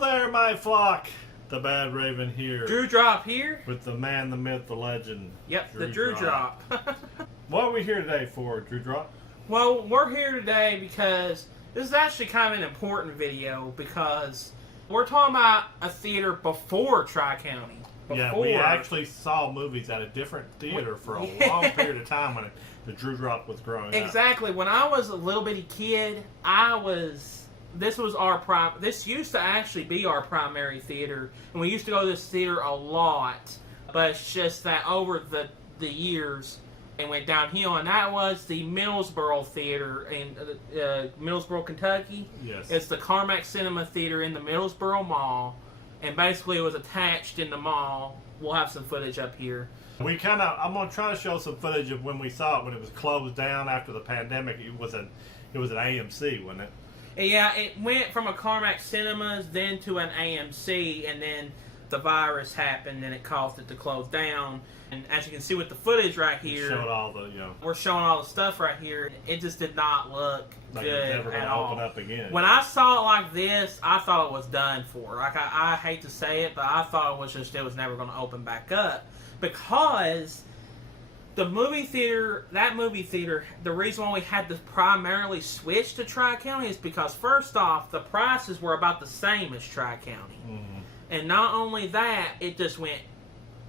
there, my flock. The Badraven here. Drewdrop here. With the man, the myth, the legend. Yep, the Drewdrop. What are we here today for, Drewdrop? Well, we're here today because this is actually kind of an important video because we're talking about a theater before Tri-County. Yeah, we actually saw movies at a different theater for a long period of time when the Drewdrop was growing up. Exactly. When I was a little bitty kid, this used to actually be our primary theater, and we used to go to this theater a lot, but it's just that over the years it went downhill, and that was the Middlesboro Theater in Middlesboro, Kentucky. Yes. It's the Carmack Cinema Theater in the Middlesboro Mall, and basically it was attached in the mall. We'll have some footage up here. I'm going to try to show some footage of when we saw it when it was closed down after the pandemic. It was an AMC, wasn't it? Yeah, it went from a Carmack Cinemas then to an AMC, and then the virus happened and it caused it to close down. And as you can see with the footage right here, we're showing all the stuff right here. It just did not look like good it was never at gonna all. Open up again. When I saw it like this, I thought it was done for. Like I hate to say it, but I thought it was never going to open back up because the movie theater, the reason why we had to primarily switch to Tri-County is because, first off, the prices were about the same as Tri-County. Mm-hmm. And not only that, it just went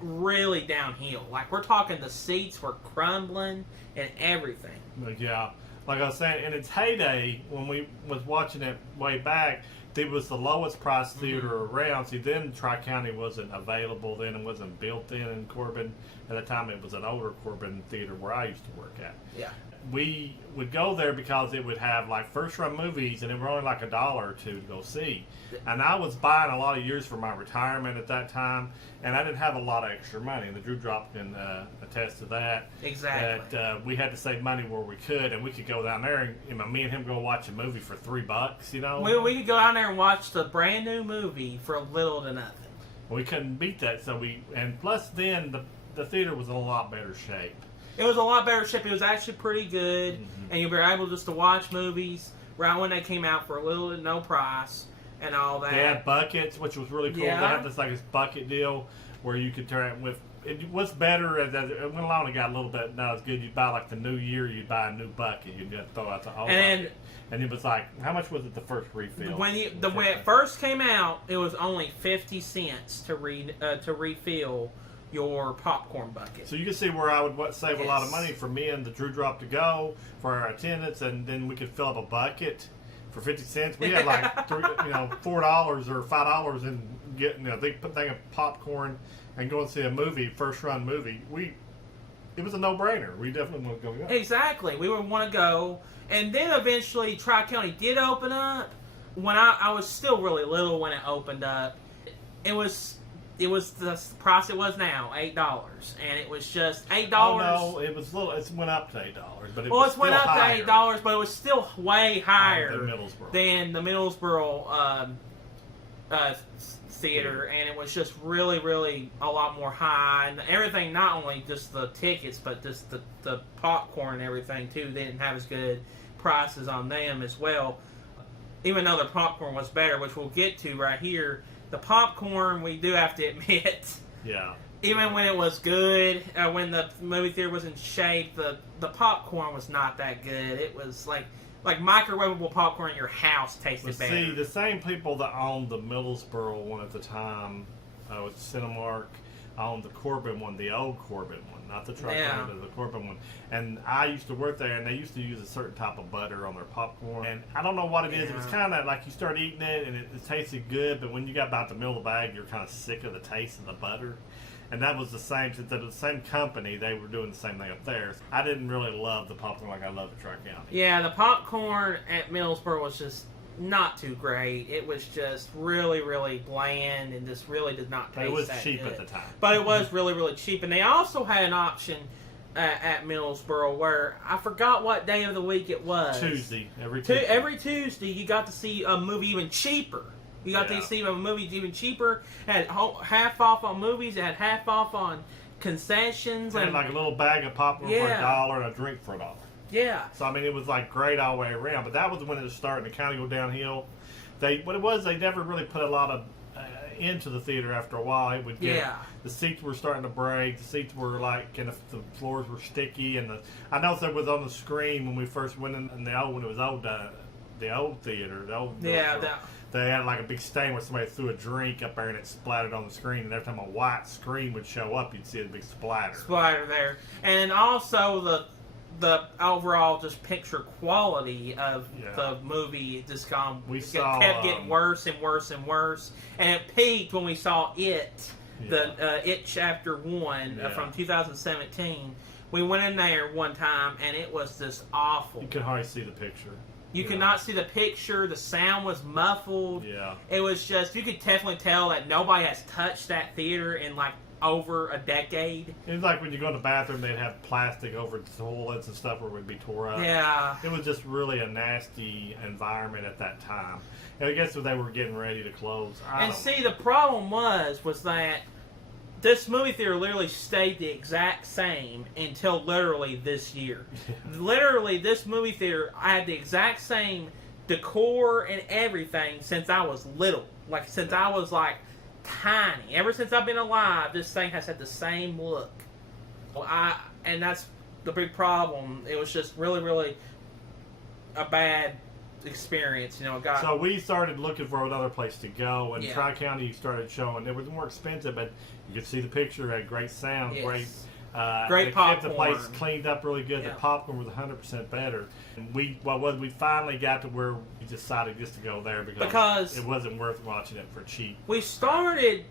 really downhill. Like, we're talking the seats were crumbling and everything. Yeah. Like I was saying, in its heyday, when we was watching it way back, it was the lowest price theater around. See, then Tri-County wasn't available then. It wasn't built in Corbin. At the time, it was an older Corbin theater where I used to work at. Yeah. We would go there because it would have like first-run movies, and it were only like $1 or $2 to go see. And I was buying a lot of years for my retirement at that time, and I didn't have a lot of extra money. And the Drewdrop can attest to that. Exactly. That we had to save money where we could, and we could go down there and me and him go watch a movie for $3. You know, we could go down there and watch the brand new movie for little to nothing. We couldn't beat that, and plus then the theater was in a lot better shape. It was a lot better shape. It was actually pretty good, and you were able just to watch movies right when they came out for a little to no price and all that. They had buckets, which was really cool. Yeah. They had this bucket deal where you could turn it with. It was better as it went along. It got a little bit not as good. You'd buy like the new year, you'd buy a new bucket. You'd just throw out the whole bucket. And it was like, how much was it the first refill? When it first came out, it was only 50 cents to refill your popcorn bucket. So you can see where I would save a lot of money for me and the Drewdrop to go for our attendance, and then we could fill up a bucket for 50 cents. We had like $4 or $5 and get a big thing of popcorn and go and see a movie, first run movie. It was a no-brainer. We definitely want to go. Exactly. We would want to go, and then eventually Tri-County did open up. When I was still really little when it opened up, it was the price it was now, $8, and it was just $8. Oh no, it was little. It went up to $8, but it went up higher. to $8, but it was still way higher than the Middlesboro theater, and it was just really, really a lot more high, and everything. Not only just the tickets, but just the popcorn and everything too. They didn't have as good prices on them as well, even though the popcorn was better, which we'll get to right here. The popcorn, we do have to admit, even when it was good, when the movie theater was in shape, the popcorn was not that good. It was like microwavable popcorn in your house tasted better. See, the same people that owned the Middlesboro one at the time, with Cinemark, owned the Corbin one, the old Corbin one, not the Tri-County, the Corbin one. And I used to work there, and they used to use a certain type of butter on their popcorn. And I don't know what it is. It was kind of like you start eating it, and it tasted good, but when you got about the middle of the bag, you're kind of sick of the taste of the butter. And that was the same, since it was the same company, they were doing the same thing up there. So I didn't really love the popcorn like I love the Tri-County. Yeah, the popcorn at Middlesboro was just not too great. It was just really, really bland and just really did not taste that good. It was cheap at the time. But it was really, really cheap. And they also had an option at Middlesboro where I forgot what day of the week it was. Tuesday. Every Tuesday you got to see a movie even cheaper. You got to see a movie even cheaper. It had half off on movies. It had half off on concessions. And like a little bag of popcorn for $1 and a drink for $1. Yeah. So, I mean, it was like great all the way around. But that was when it was starting to kind of go downhill what it was, they never really put a lot of into the theater. After a while, it would get the seats were starting to break. The seats were like, and the floors were sticky. And I know that was on the screen when we first went in the old, when it was old, the old theater, the old they had like a big stain where somebody threw a drink up there and it splattered on the screen. And every time a white screen would show up, you'd see a big splatter there. And also the overall just picture quality of the movie just kept getting worse and worse and worse, and it peaked when we saw It Chapter 1 from 2017. We went in there one time and it was just awful. You could hardly see the picture. You could not see the picture. The sound was muffled. Yeah. It was just, you could definitely tell that nobody has touched that theater in like over a decade. It was like when you go to the bathroom, they'd have plastic over the toilets and stuff where it would be tore up. Yeah. It was just really a nasty environment at that time. And I guess they were getting ready to close. The problem was that this movie theater literally stayed the exact same until literally this year. Literally, this movie theater, I had the exact same decor and everything since I was little. Like, since I was like tiny. Ever since I've been alive, this thing has had the same look. And that's the big problem. It was just really, really a bad experience. So we started looking for another place to go, and Tri-County started showing. It was more expensive, but you could see the picture. Had great sound, great popcorn. Kept the place cleaned up really good. The popcorn was 100% better. And we finally got to where we decided just to go there because it wasn't worth watching it for cheap. We started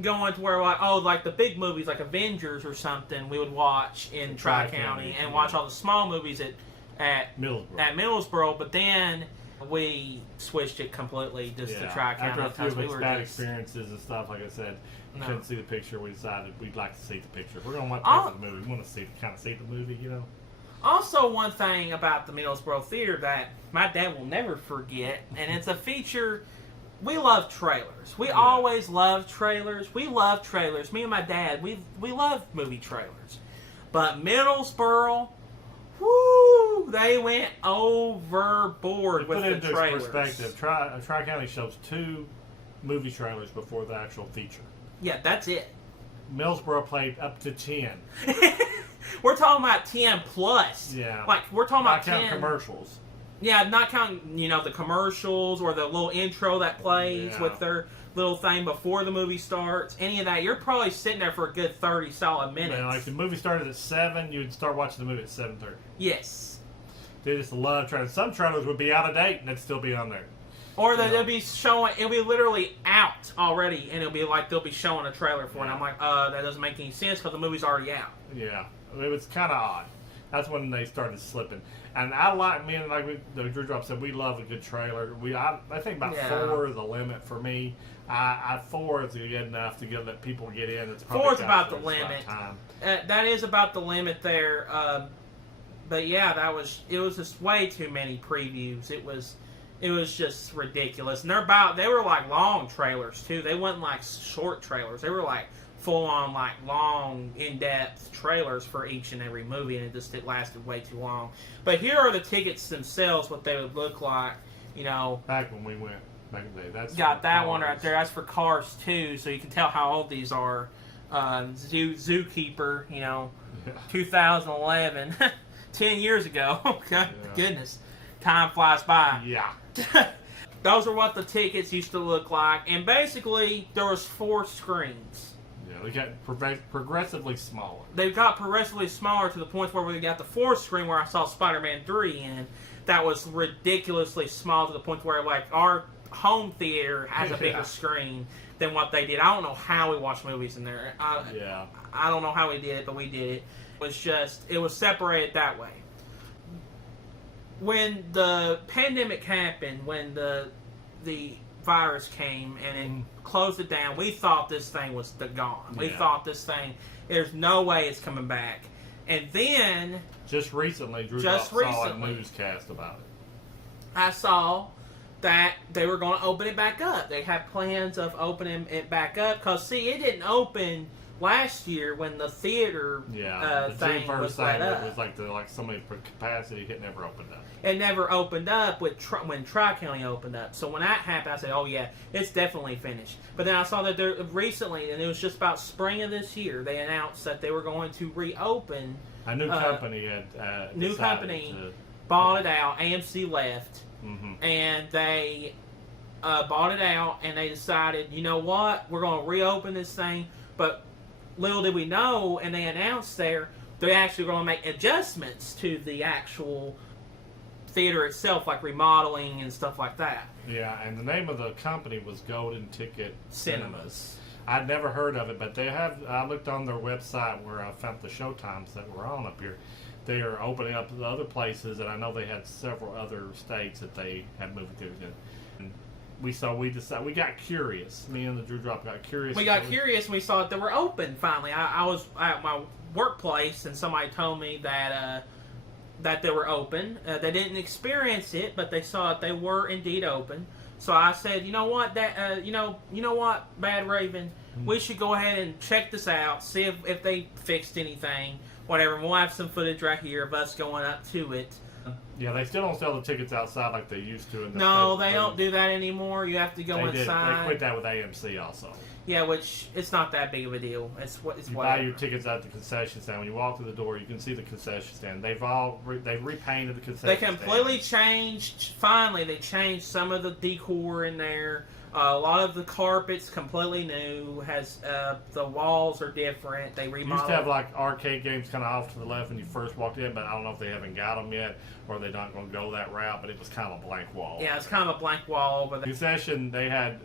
going to where like the big movies like Avengers or something we would watch in Tri-County and watch all the small movies at Middlesboro, but then we switched it completely just to Tri-County. After a few bad experiences and stuff, like I said, we couldn't see the picture. We decided we'd like to see the picture. If we're going to watch the movie. We want to see the movie, Also, one thing about the Middlesboro Theater that my dad will never forget, and it's a feature. We love trailers. We always love trailers. We love trailers. Me and my dad, we love movie trailers. But Middlesboro, whoo, they went overboard with the trailers. Put it into perspective, Tri-County shows 2 movie trailers before the actual feature. Yeah, that's it. Middlesboro played up to 10. We're talking about 10 plus. Yeah. Like, we're talking about 10. Not counting commercials. Yeah, not counting, the commercials or the little intro that plays with their little thing before the movie starts. Any of that. You're probably sitting there for a good 30 solid minutes. Man, like, the movie started at 7, you'd start watching the movie at 7:30. Yes. They just love trailers. Some trailers would be out of date and they'd still be on there. Or they'll be showing, it'll be literally out already, and it'll be like they'll be showing a trailer for it. And I'm like, that doesn't make any sense because the movie's already out. Yeah. It was kind of odd. That's when they started slipping. And the Drewdrop said, we love a good trailer. I think about 4 is the limit for me. 4 is good enough to let people get in. It's 4 is about the limit. That is about the limit there. But yeah, it was just way too many previews. It was just ridiculous. And they were like long trailers too. They weren't like short trailers. They were like full on, like long, in-depth trailers for each and every movie, and it lasted way too long. But here are the tickets themselves, what they would look like, Back when we went, back in the day. That's got that one right there. That's for Cars 2, so you can tell how old these are. Zookeeper, 2011, 10 years ago. Goodness, time flies by. Yeah. Those are what the tickets used to look like, and basically there was 4 screens. They got progressively smaller. They've got progressively smaller to the point where we got the 4th screen where I saw Spider-Man 3 in. That was ridiculously small to the point where, like, our home theater has a bigger screen than what they did. I don't know how we watched movies in there. I don't know how we did it, but we did it. It was separated that way. When the pandemic happened, when the virus came and it closed it down, we thought this thing was gone. We thought this thing, there's no way it's coming back. And then just recently, saw a newscast about it. I saw that they were going to open it back up. They had plans of opening it back up because, see, it didn't open last year when the theater the thing June 1st was thing let up. was like somebody for capacity, it never opened up. It never opened up when Tri-County opened up. So when that happened, I said, "Oh yeah, it's definitely finished." But then I saw that there recently, and it was just about spring of this year, they announced that they were going to reopen. A new company had new company bought it out. AMC left, and they bought it out, and they decided, you know what, we're going to reopen this thing. But little did we know, and they announced they're actually going to make adjustments to the actual theater itself, like remodeling and stuff like that. Yeah, and the name of the company was Golden Ticket Cinemas. I'd never heard of it, but they have. I looked on their website where I found the showtimes that were on up here. They are opening up the other places, and I know they had several other states that they had movie theaters in. And we got curious. Me and the Drewdrop got curious. We got curious, and we saw that they were open finally. I was at my workplace, and somebody told me that they were open. They didn't experience it, but they saw that they were indeed open. So I said, you know what, you know what, Badraven, we should go ahead and check this out, see if they fixed anything, whatever. We'll have some footage right here of us going up to it. Yeah, they still don't sell the tickets outside like they used to. No, they don't do that anymore. You have to go inside. They quit that with AMC also. Yeah, which it's not that big of a deal. It's you whatever. buy your tickets at the concession stand. When you walk through the door, you can see the concession stand. They've repainted the concession stand. They completely changed. Finally, they changed some of the decor in there. A lot of the carpets completely new. Has the walls are different. They remodeled. You used to have like arcade games kind of off to the left when you first walked in, but I don't know if they haven't got them yet or they're not going to go that route. But it was kind of a blank wall. Yeah, it's kind of a blank wall. But concession, they had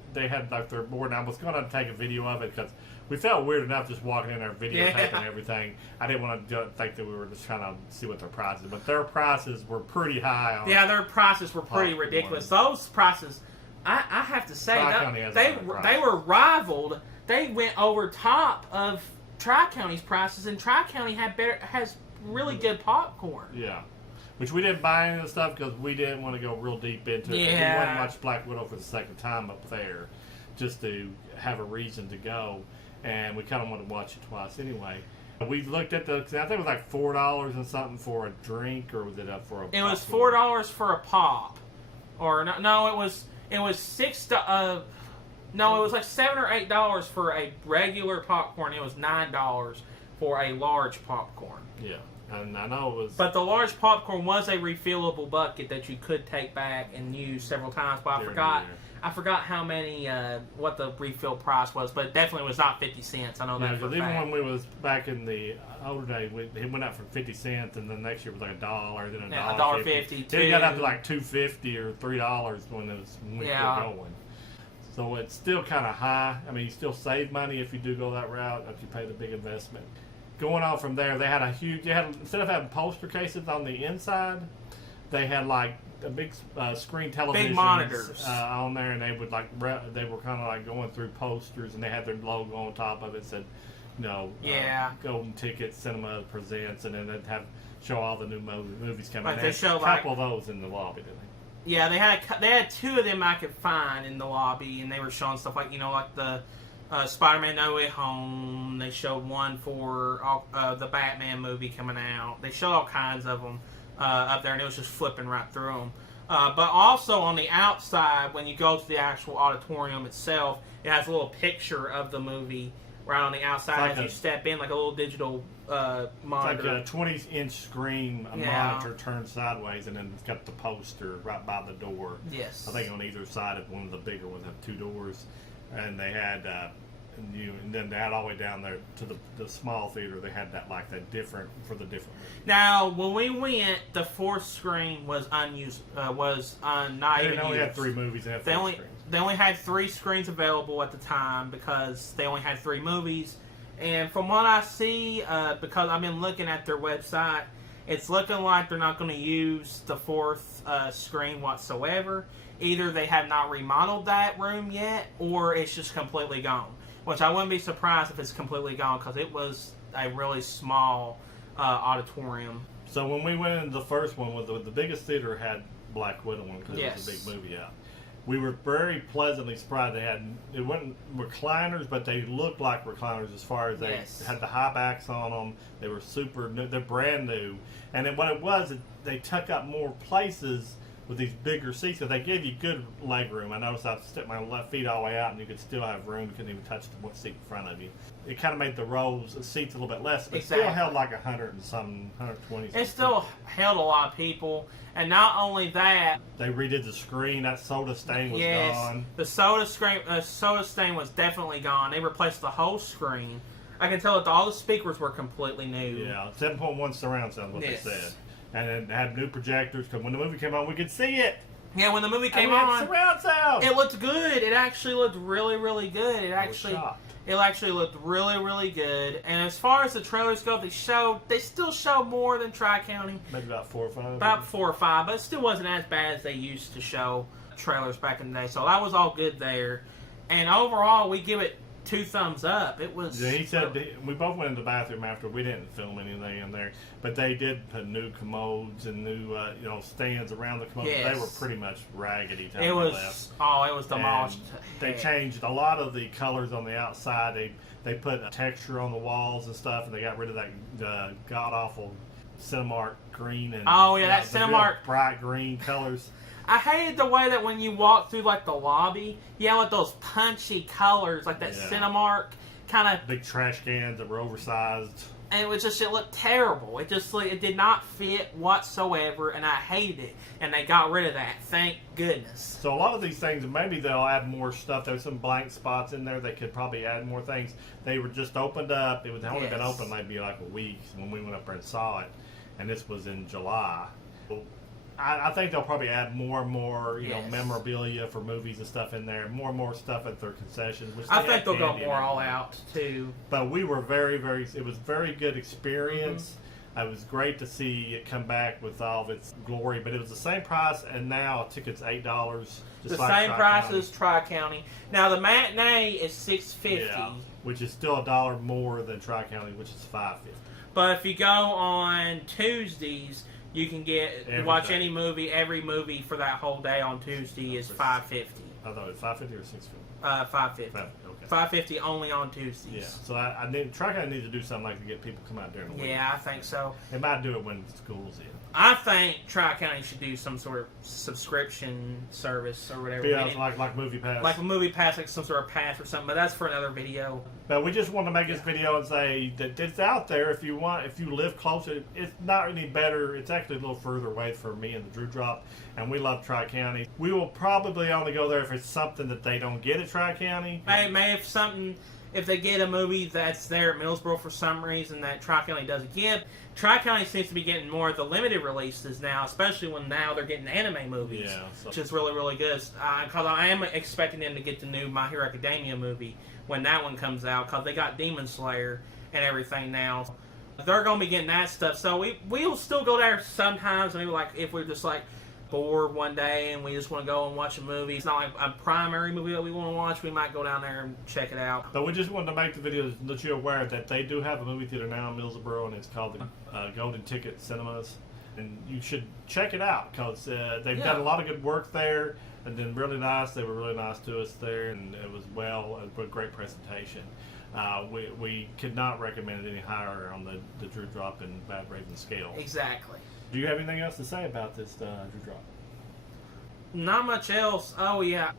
like their board. And I was going to take a video of it because we felt weird enough just walking in there videotaping everything. I didn't want to think that we were just trying to see what their prices, but their prices were pretty high. Their prices were pretty ridiculous. Those prices. I have to say that they were rivaled. They went over top of Tri-County's prices, and Tri-County has really good popcorn. Yeah, which we didn't buy any of the stuff because we didn't want to go real deep into it. Yeah. We went and watched Black Widow for the second time up there, just to have a reason to go, and we kind of wanted to watch it twice anyway. We looked at I think it was like $4 and something for a drink, or was it up for a? It was $4 for a pop, or no, it was. It was $6. No, it was like $7 or $8 for a regular popcorn. It was $9 for a large popcorn. Yeah, and I know it was. But the large popcorn was a refillable bucket that you could take back and use several times. But I forgot how many. What the refill price was, but it definitely was not 50 cents. I know that for a fact. Even when we was back in the older day, it went up from 50 cents, and then next year was like $1, then $1.50. Then it got up to like $2.50 or $3 when we got going. So it's still kind of high. I mean, you still save money if you do go that route, if you pay the big investment. Going on from there, they had instead of having poster cases on the inside, they had like a big screen television, big monitors on there, and they would they were kind of like going through posters, and they had their logo on top of it, said, Golden Ticket Cinema Presents, and then they'd show all the new movies coming. Like they show a couple of those in the lobby, didn't they? Yeah, they had two of them I could find in the lobby, and they were showing stuff like like the Spider-Man No Way Home. They showed one for the Batman movie coming out. They showed all kinds of them up there, and it was just flipping right through them. But also on the outside, when you go to the actual auditorium itself, it has a little picture of the movie right on the outside as you step in, like a little digital monitor. It's like a 20-inch screen monitor turned sideways, and then it's got the poster right by the door. Yes. I think on either side of one of the bigger ones have two doors, and they had and then they had all the way down there to the small theater. They had that different for the different movies. Now, when we went, the fourth screen was unused. Not even used. They only had 3 movies. And they only had 3 screens available at the time because they only had 3 movies. And from what I see, because I've been looking at their website, it's looking like they're not going to use the 4th screen whatsoever. Either they have not remodeled that room yet, or it's just completely gone. Which I wouldn't be surprised if it's completely gone, because it was a really small auditorium. So when we went into the first one, the biggest theater had Black Widow one because it was a big movie out. we were very pleasantly surprised. It wasn't recliners, but they looked like recliners as far as they had the high backs on them. They were super new. They're brand new. And then what it was, they took up more places with these bigger seats. So they gave you good leg room. I noticed I stuck my left feet all the way out, and you could still have room. You couldn't even touch the one seat in front of you. It kind of made the rows of seats a little bit less, but still held like 120. It still held a lot of people. And not only that, they redid the screen. That soda stain was gone. The soda stain was definitely gone. They replaced the whole screen. I can tell that all the speakers were completely new. Yeah, 7.1 surround sound, what they said. And it had new projectors, because when the movie came on, we could see it. Yeah, when the movie came on, surround sound. It looked good. It actually looked really, really good. It actually looked really, really good. And as far as the trailers go, they still show more than Tri-County. Maybe about 4 or 5. About 4 or 5, but it still wasn't as bad as they used to show trailers back in the day. So that was all good there. And overall, we give it 2 thumbs up. It was. Yeah, he said we both went in the bathroom after. We didn't film anything in there, but they did put new commodes and new stands around the commodes. They were pretty much raggedy. It was demolished. They changed a lot of the colors on the outside. They put a texture on the walls and stuff, and they got rid of that god awful Cinemark green and that Cinemark bright green colors. I hated the way that when you walk through like the lobby, you had like those punchy colors, like that Cinemark kind of big trash cans that were oversized. And it looked terrible. It did not fit whatsoever, and I hated it. And they got rid of that. Thank goodness. So a lot of these things, maybe they'll add more stuff. There's some blank spots in there. They could probably add more things. They were just opened up. It was only been open maybe like a week when we went up there and saw it, and this was in July. I think they'll probably add more and more, memorabilia for movies and stuff in there. More and more stuff at their concessions. Which I think they'll go more all out too. But we were very, very. It was a very good experience. It was great to see it come back with all of its glory. But it was the same price, and now a ticket's $8. The same price as Tri-County. Now the matinee is $6.50, which is still $1 more than Tri-County, which is $5.50. But if you go on Tuesdays, you can watch any movie. Every movie for that whole day on Tuesday is $5.50. I thought it was $5.50 or $6.50. $5.50. Okay. $5.50 only on Tuesdays. Yeah. So Tri-County needs to do something like to get people to come out during the week. Yeah, I think so. They might do it when school's in. I think Tri-County should do some sort of subscription service or whatever. Yeah, like Movie Pass. Like a Movie Pass, like some sort of pass or something. But that's for another video. But we just want to make this video and say that it's out there if you live closer. It's not any better. It's actually a little further away for me and the Drewdrop, and we love Tri-County. We will probably only go there if it's something that they don't get at Tri-County. If they get a movie that's there at Middlesboro for some reason that Tri-County doesn't get. Tri-County seems to be getting more of the limited releases now, especially when now they're getting anime movies, which is really, really good. Because I am expecting them to get the new My Hero Academia movie when that one comes out, because they got Demon Slayer and everything now. They're going to be getting that stuff, so we'll still go there sometimes. Maybe like if we're just like bored one day and we just want to go and watch a movie. It's not like a primary movie that we want to watch. We might go down there and check it out. But we just wanted to make the video to let you aware that they do have a movie theater now in Middlesboro, and it's called the Golden Ticket Cinemas. And you should check it out, because they've done a lot of good work there, and then really nice. They were really nice to us there, and it was a great presentation. We could not recommend it any higher on the Drewdrop and Badraven scale. Exactly. Do you have anything else to say about this Drewdrop? Not much else. Oh yeah,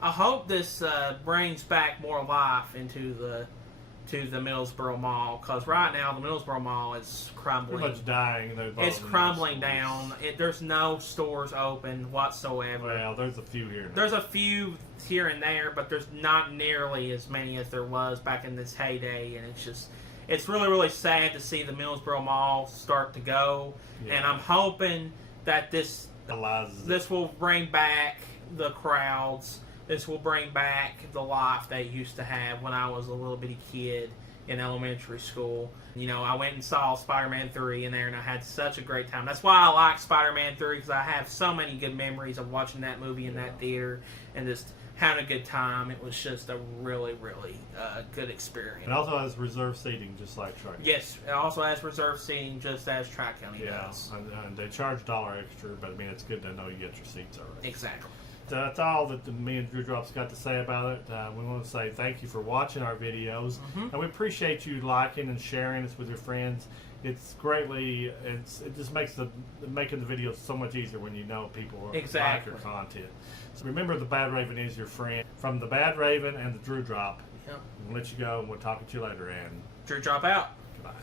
I hope this brings back more life into the Middlesboro Mall, because right now the Middlesboro Mall is crumbling. Pretty much dying. It's crumbling down. There's no stores open whatsoever. Well, there's a few here. There's a few here and there, but there's not nearly as many as there was back in this heyday, and it's really, really sad to see the Middlesboro Mall start to go. Yeah. And I'm hoping that this will bring back the crowds. This will bring back the life they used to have when I was a little bitty kid in elementary school. I went and saw Spider-Man 3 in there, and I had such a great time. That's why I like Spider-Man 3, because I have so many good memories of watching that movie in that theater and just having a good time. It was just a really, really good experience. It also has reserved seating, just like Tri-County. Yes, it also has reserved seating, just as Tri-County does. And they charge $1 extra, but it's good to know you get your seats already. Exactly. that's all that me and Drewdrop's got to say about it. We want to say thank you for watching our videos, and we appreciate you liking and sharing us with your friends. It's greatly, it just makes making the videos so much easier when you know people like your content. So remember, the Badraven is your friend. From the Badraven and the Drewdrop, yep. We'll let you go, and we'll talk to you later. And Drewdrop out. Goodbye.